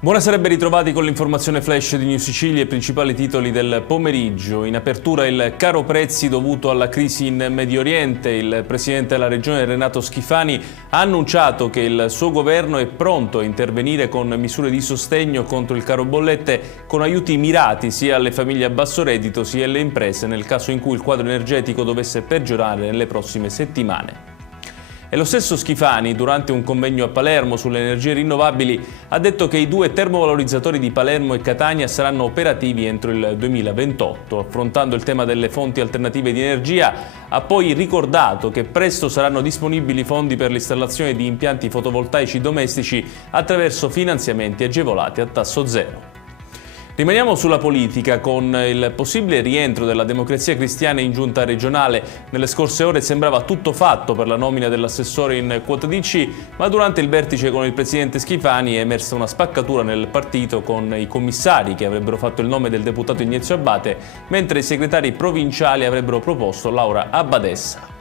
Buonasera e ben ritrovati con l'informazione flash di News Sicilia e i principali titoli del pomeriggio. In apertura il caro prezzi dovuto alla crisi in Medio Oriente. Il presidente della regione Renato Schifani ha annunciato che il suo governo è pronto a intervenire con misure di sostegno contro il caro bollette con aiuti mirati sia alle famiglie a basso reddito sia alle imprese nel caso in cui il quadro energetico dovesse peggiorare nelle prossime settimane. E lo stesso Schifani, durante un convegno a Palermo sulle energie rinnovabili, ha detto che i due termovalorizzatori di Palermo e Catania saranno operativi entro il 2028. Affrontando il tema delle fonti alternative di energia, ha poi ricordato che presto saranno disponibili fondi per l'installazione di impianti fotovoltaici domestici attraverso finanziamenti agevolati a tasso zero. Rimaniamo sulla politica con il possibile rientro della Democrazia Cristiana in giunta regionale. Nelle scorse ore sembrava tutto fatto per la nomina dell'assessore in quota DC, ma durante il vertice con il presidente Schifani è emersa una spaccatura nel partito con i commissari che avrebbero fatto il nome del deputato Ignazio Abate, mentre i segretari provinciali avrebbero proposto Laura Abbadessa.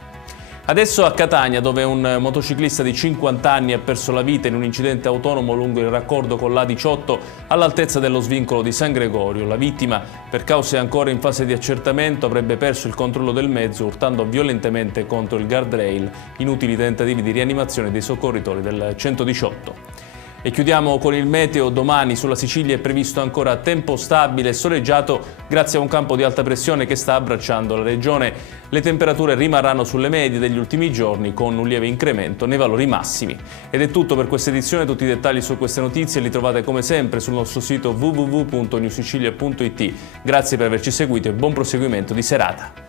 Adesso a Catania, dove un motociclista di 50 anni ha perso la vita in un incidente autonomo lungo il raccordo con l'A18 all'altezza dello svincolo di San Gregorio. La vittima, per cause ancora in fase di accertamento, avrebbe perso il controllo del mezzo urtando violentemente contro il guardrail, inutili tentativi di rianimazione dei soccorritori del 118. E chiudiamo con il meteo. Domani sulla Sicilia è previsto ancora tempo stabile e soleggiato grazie a un campo di alta pressione che sta abbracciando la regione. Le temperature rimarranno sulle medie degli ultimi giorni con un lieve incremento nei valori massimi. Ed è tutto per questa edizione. Tutti i dettagli su queste notizie li trovate come sempre sul nostro sito www.newsicilia.it. Grazie per averci seguito e buon proseguimento di serata.